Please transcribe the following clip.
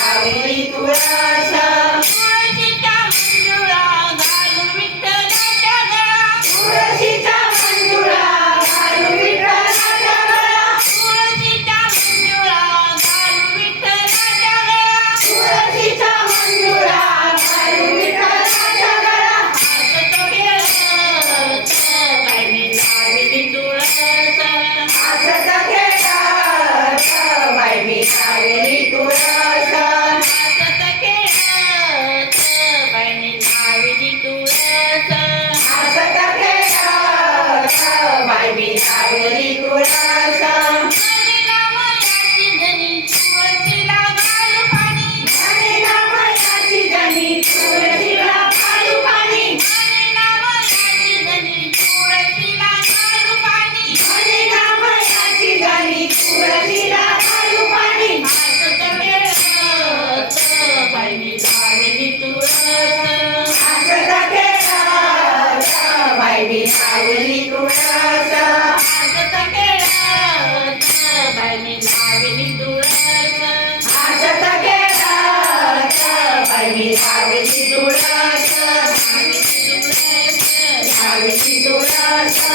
Amen. खेळत बाईनी लावली तुळस तुळस लावली तुळस लावली तुळस लावली तुळस